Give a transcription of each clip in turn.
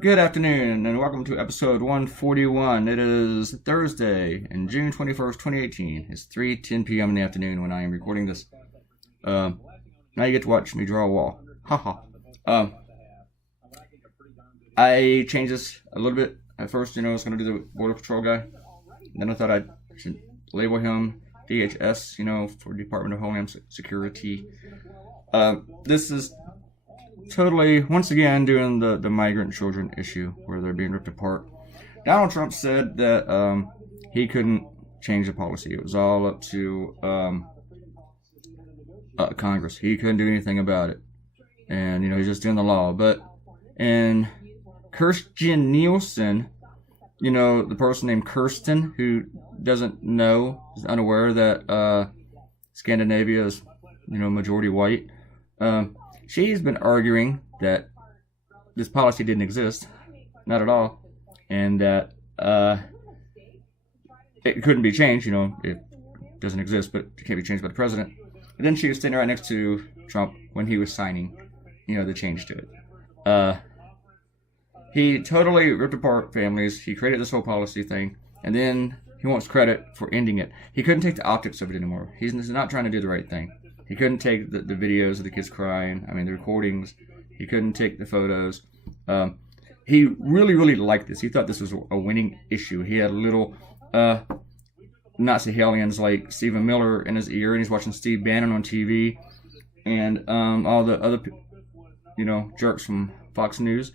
Good afternoon, and welcome to episode 141. It is Thursday, and June 21st, 2018. It's 3:10 p.m. in the afternoon when I am recording this. Now you get to watch me draw a wall. Haha. I changed this a little bit. At first, I was going to do the Border Patrol guy. Then I thought I should label him DHS, for Department of Homeland Security. This is totally, once again, doing the migrant children issue where they're being ripped apart. Donald Trump said that he couldn't change the policy. It was all up to Congress. He couldn't do anything about it. And, he's just doing the law. But, and Kirstjen Nielsen, the person named Kirsten, who doesn't know, is unaware that Scandinavia is, majority white, she's been arguing that this policy didn't exist, not at all, and that it couldn't be changed. It doesn't exist, but it can't be changed by the president. And then she was sitting right next to Trump when he was signing, the change to it. He totally ripped apart families. He created this whole policy thing, and then he wants credit for ending it. He couldn't take the optics of it anymore. He's not trying to do the right thing. He couldn't take the videos of the kids crying. the recordings. He couldn't take the photos. He really, really liked this. He thought this was a winning issue. He had little Nazi hellions like Stephen Miller in his ear, and he's watching Steve Bannon on TV, and all the other, jerks from Fox News.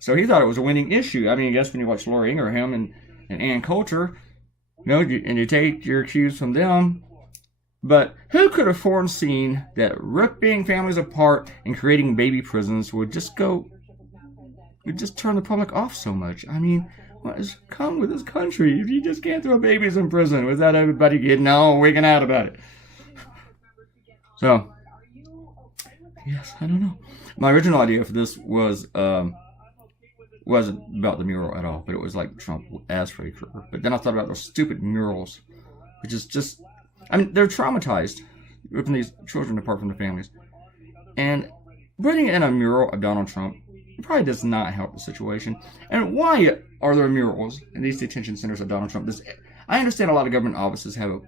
So he thought it was a winning issue. I guess when you watch Laura Ingraham and Ann Coulter, and you take your cues from them. But who could have foreseen that ripping families apart and creating baby prisons would just turn the public off so much? What has come with this country if you just can't throw babies in prison without everybody getting all wigging out about it? So, yes, I don't know. My original idea for this wasn't about the mural at all, but it was like Trump asked for it. But then I thought about those stupid murals, which is just, they're traumatized, ripping these children apart from their families. And putting in a mural of Donald Trump probably does not help the situation. And why are there murals in these detention centers of Donald Trump? I understand a lot of government offices have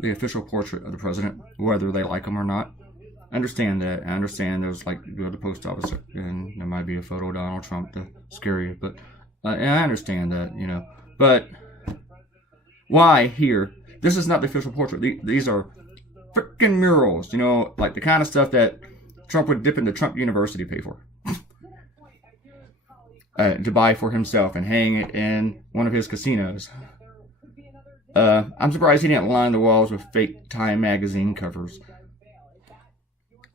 the official portrait of the president, whether they like him or not. I understand that. I understand there's you go to the post office and there might be a photo of Donald Trump to scare you. But and I understand that, But why here? This is not the official portrait. These are freaking murals, like the kind of stuff that Trump would dip into Trump University pay for. To buy for himself and hang it in one of his casinos. I'm surprised he didn't line the walls with fake Time magazine covers.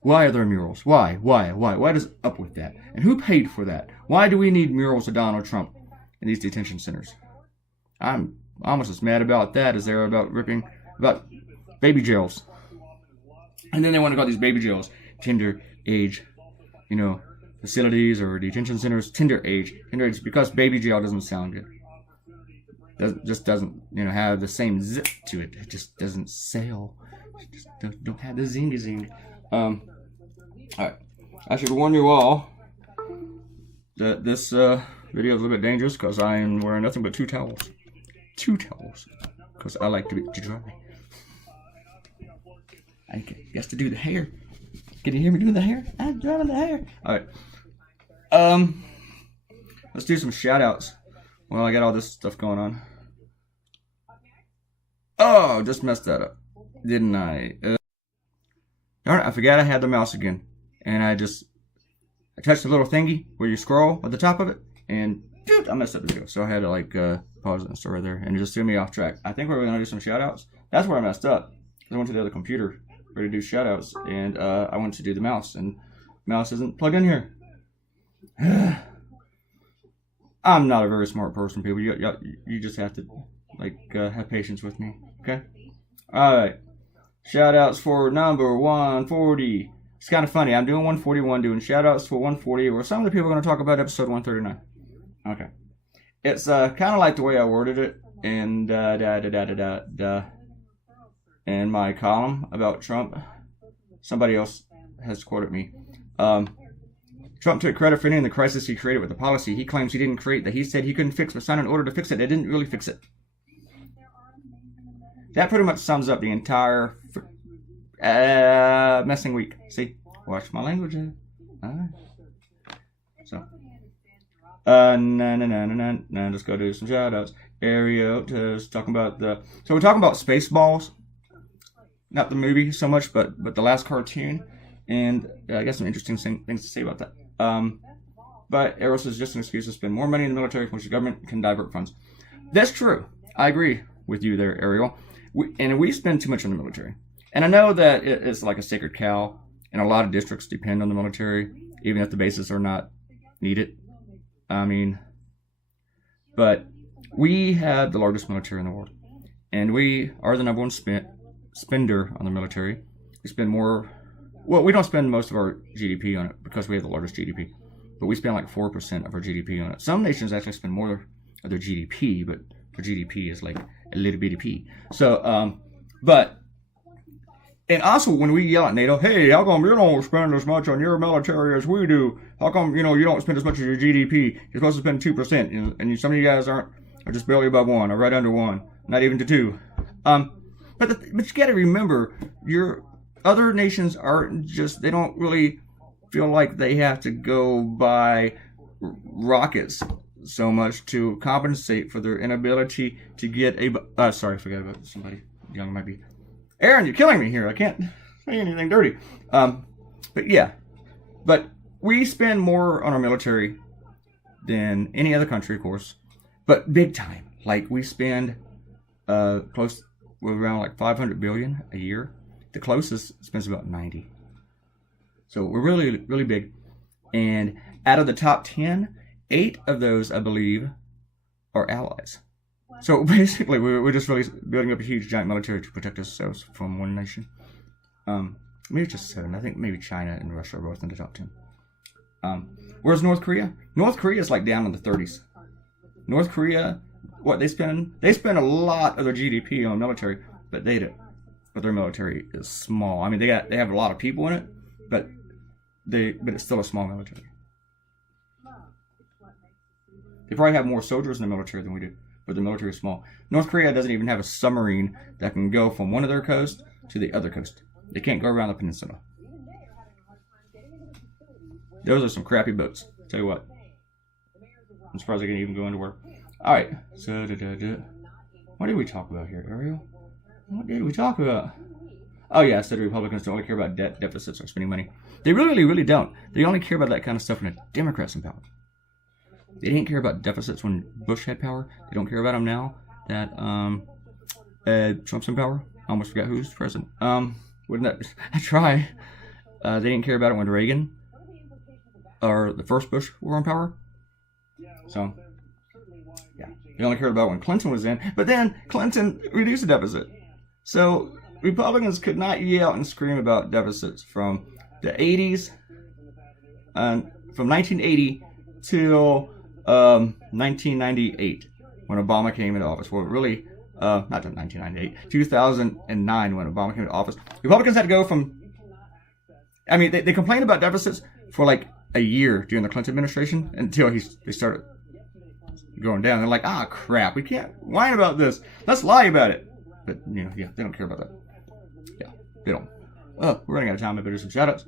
Why are there murals? Why? What is up with that? And who paid for that? Why do we need murals of Donald Trump in these detention centers? I'm almost as mad about that as they're about baby jails. And then they want to call these baby jails tender age, facilities or detention centers, tender age, because baby jail doesn't sound good. It just doesn't, have the same zip to it. It just doesn't sell. It just don't have the zing. Alright. I should warn you all that this video is a little bit dangerous because I am wearing nothing but two towels. Because I like to dry. I guess to do the hair. Can you hear me doing the hair? I'm drawing the hair. Alright. Let's do some shout outs. Well, I got all this stuff going on. Oh, just messed that up. Didn't I? Darn it, I forgot I had the mouse again. And I touched the little thingy where you scroll at the top of it. And I messed up the video. So I had to pause it and start right there. And it just threw me off track. I think we're going to do some shout outs. That's where I messed up. I went to the other computer ready to do shout outs. And I went to do the mouse. And mouse isn't plugged in here. I'm not a very smart person, people. You just have to have patience with me. Okay? Alright. Shout outs for number 140. It's kind of funny. I'm doing 141, doing shout outs for 140, or some of the people are going to talk about episode 139. Okay. It's kind of like the way I worded it in in my column about Trump. Somebody else has quoted me. Trump took credit for ending the crisis he created with the policy he claims he didn't create, that he said he couldn't fix, but signed an order to fix it. They didn't really fix it. That pretty much sums up the entire messing week. See? Watch my language. So. Let's go do some shout outs. Ariel is talking about so we're talking about Spaceballs. Not the movie so much, but the last cartoon. And I got some interesting things to say about that. But Ariel says just an excuse to spend more money in the military from which the government can divert funds. That's true. I agree with you there, Ariel. We spend too much on the military. And I know that it's like a sacred cow, and a lot of districts depend on the military, even if the bases are not needed. I mean, but we have the largest military in the world, and we are the number one spender on the military. We spend more. Well, we don't spend most of our GDP on it because we have the largest GDP, but we spend like 4% of our GDP on it. Some nations actually spend more of their GDP, but their GDP is like a little bitty p. So, and also when we yell at NATO, hey, how come you don't spend as much on your military as we do? How come, you don't spend as much of your GDP? You're supposed to spend 2%, and some of you guys are just barely above 1, or right under 1, not even to 2. But you got to remember, your other nations aren't just, they don't really feel like they have to go buy rockets so much to compensate for their inability to get sorry, I forgot about somebody young might be. Aaron, you're killing me here. I can't say anything dirty. But yeah. But we spend more on our military than any other country, of course. But big time. Like, we spend around like $500 billion a year. The closest spends about 90. So we're really, really big. And out of the top 10, 8 of those, I believe, are allies. So basically, we're just really building up a huge, giant military to protect ourselves from one nation. Maybe just 7. I think maybe China and Russia are both in the top 10. Where's North Korea? North Korea is like down in the 30s. North Korea, what they spend a lot of their GDP on military, but their military is small. I mean, they have a lot of people in it, but it's still a small military. They probably have more soldiers in the military than we do, but the military is small. North Korea doesn't even have a submarine that can go from one of their coasts to the other coast. They can't go around the peninsula. Those are some crappy boats. Tell you what. I'm surprised they can even go into work. Alright, so what did we talk about here, Ariel? What did we talk about? Oh yeah, I said Republicans don't really care about debt deficits or spending money. They really, really don't. They only care about that kind of stuff when the Democrats in power. They didn't care about deficits when Bush had power. They don't care about them now that Trump's in power. I almost forgot who's president. Wouldn't that I try? They didn't care about it when Reagan or the first Bush were in power. So yeah, they only cared about it when Clinton was in. But then Clinton reduced the deficit. So Republicans could not yell and scream about deficits from the 80s and from 1980 till 1998 when Obama came into office. Well, really, not 1998, 2009 when Obama came into office. Republicans had to go from, I mean, they complained about deficits for like a year during the Clinton administration until they started going down. They're like, crap, we can't whine about this. Let's lie about it. But, yeah, they don't care about that. Yeah, they don't. Oh, we're running out of time. I better do some shout-outs.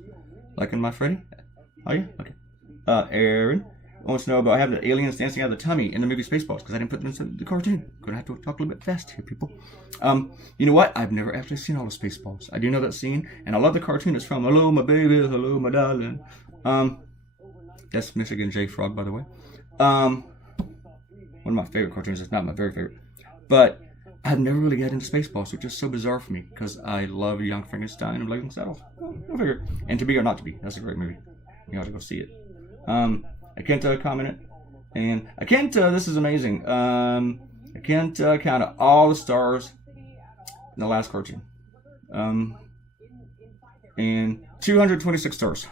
Liking my Freddy? Oh, yeah? Okay. Aaron wants to know about having the aliens dancing out of the tummy in the movie Spaceballs, because I didn't put them into the cartoon. Gonna have to talk a little bit fast here, people. You know what? I've never actually seen all the Spaceballs. I do know that scene, and I love the cartoon it's from. Hello, my baby. Hello, my darling. That's Michigan J. Frog, by the way. One of my favorite cartoons. It's not my very favorite. But I've never really got into Spaceballs, which is so bizarre for me, because I love Young Frankenstein and Blazing Saddles. Go figure. And To Be or Not to Be. That's a great movie. You ought to go see it. Akenta commented. And Akenta, this is amazing. Akenta counted all the stars in the last cartoon. And 226 stars.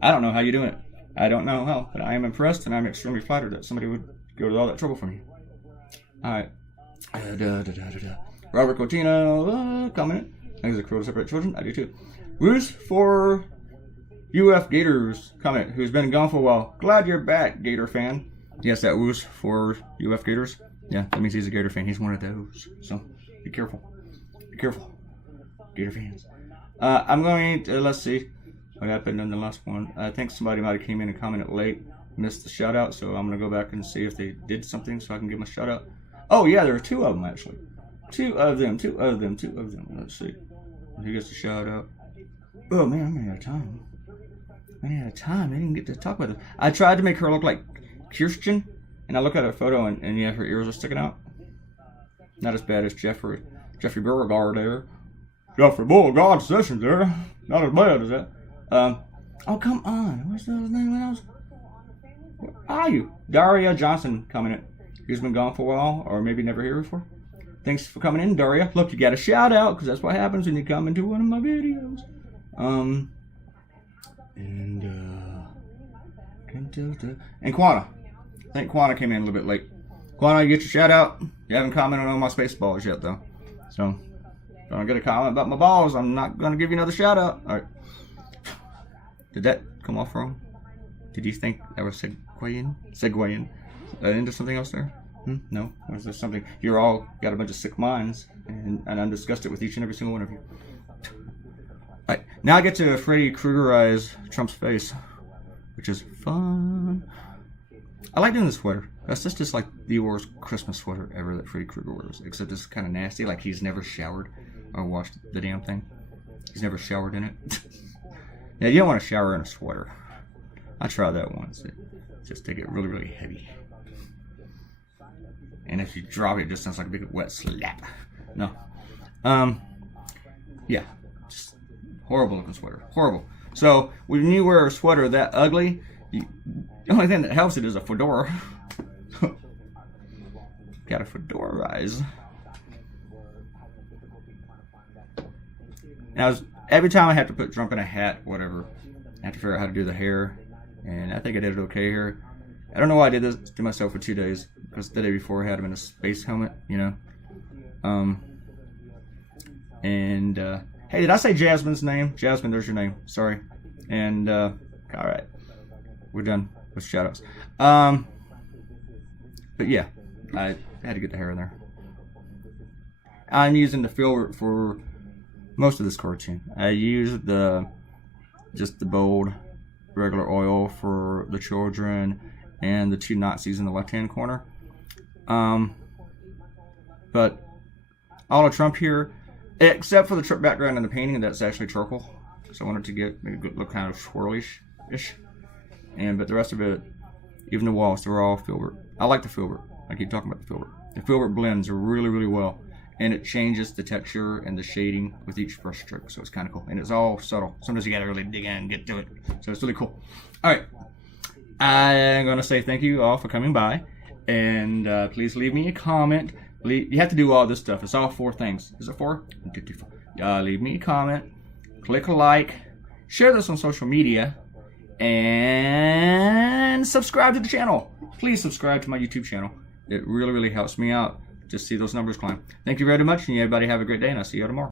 I don't know how you're doing it. I don't know how, but I am impressed, and I'm extremely flattered that somebody would go to all that trouble for me. Alright. Robert Coutinho commented. I think it's cruel to separate children. I do too. Ruse for UF Gators comment, who's been gone for a while. Glad you're back, Gator fan. Yes, that was for UF Gators. Yeah, that means he's a Gator fan. He's one of those. So be careful. Be careful, Gator fans. I'm going to, let's see what happened in the last one. I think somebody might have came in and commented late. Missed the shout out, so I'm going to go back and see if they did something so I can give them a shout out. Oh, yeah, there are two of them actually. Two of them. Let's see. Who gets a shout out? Oh, man, I'm running out of time. I didn't get to talk about this. I tried to make her look like Kirsten, and I look at her photo, and yeah, her ears are sticking out. Not as bad as Jeffrey Beauregard there. Jeffrey Beauregard Sessions there. Not as bad as that. Oh, come on. What's the name else? Where are you? Daria Johnson commented. Who's been gone for a while, or maybe never here before. Thanks for coming in, Daria. Look, you got a shout out, because that's what happens when you come into one of my videos. And Quana. I think Quana came in a little bit late. Quana, you get your shout out. You haven't commented on my space balls yet, though. So, if I don't get a comment about my balls, I'm not going to give you another shout out. All right. Did that come off wrong? Did you think that was segueing into something else there? No? Or is there something? You're all got a bunch of sick minds, and I'm disgusted with each and every single one of you. Alright, now I get to Freddy Kruegerize Trump's face, which is fun. I like doing this sweater. That's just like the worst Christmas sweater ever that Freddy Krueger wears, except it's kind of nasty, like he's never showered or washed the damn thing. He's never showered in it. Yeah, you don't want to shower in a sweater. I tried that once. They get really, really heavy. And if you drop it, it just sounds like a big wet slap. No. Yeah. Just horrible looking sweater. Horrible. So, when you wear a sweater that ugly, the only thing that helps it is a fedora. Got a fedora-ize. Now, every time I have to put Trump in a hat, whatever, I have to figure out how to do the hair. And I think I did it okay here. I don't know why I did this to myself for 2 days, because the day before I had him in a space helmet, you know. Hey, did I say Jasmine's name? Jasmine, there's your name. Sorry. And, alright. We're done with shoutouts. But yeah, I had to get the hair in there. I'm using the filbert for most of this cartoon. I used just the bold regular oil for the children and the 2 Nazis in the left-hand corner. But all of Trump here, except for the Trump background and the painting, that's actually charcoal. So I wanted to make it look kind of swirlish-ish. But the rest of it, even the walls, they're all filbert. I like the filbert. I keep talking about the filbert. The filbert blends really, really well. And it changes the texture and the shading with each brush stroke. So it's kind of cool. And it's all subtle. Sometimes you got to really dig in and get to it. So it's really cool. All right. I'm going to say thank you all for coming by. And please leave me a comment. You have to do all this stuff. It's all 4 things. Is it 4? 1, 2, 3, 4. Leave me a comment. Click a like. Share this on social media. And subscribe to the channel. Please subscribe to my YouTube channel. It really, really helps me out to see those numbers climb. Thank you very much, and everybody have a great day, and I'll see you tomorrow.